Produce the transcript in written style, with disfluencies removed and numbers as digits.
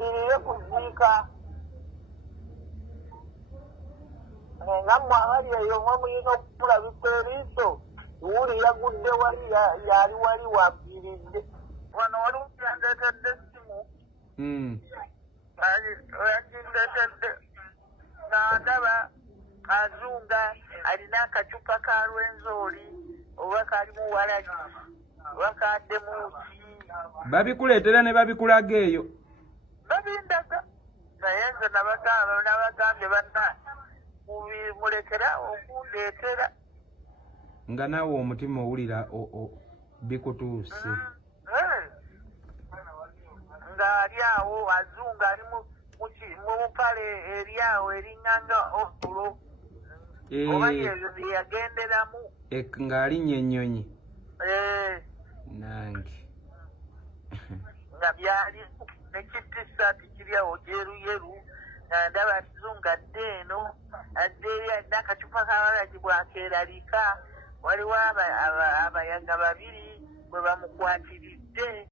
mulindirire kuziika nammwe abali eyo mwe muyinza okumulabisa eriiso wuli yagudde wali yali wali wabbiridde wano waliwo yandeetedde essimu yagindeetedde nga ndaba Azunga alina akacupa ka Lwenzooli oba kalimu walagi oba kaddemuuki babikuleetera ne babikulaga eyo babindaga naye nze nabagambye banna mulekera okundeetera nga naawe omutima owulira bikutuuse nga ali awo Azunga ali mu bupale eri awo eriŋŋanga otulo oba yagenderamu ng'alinnya ennyonyi nange nga byali nekitisaati kiri awo jeruyeru nga ndaba Azunga adde eno adde eri alina akacupa kawalagi bwakeeralika waliwo abayaga babiri bwe bamukwatiridde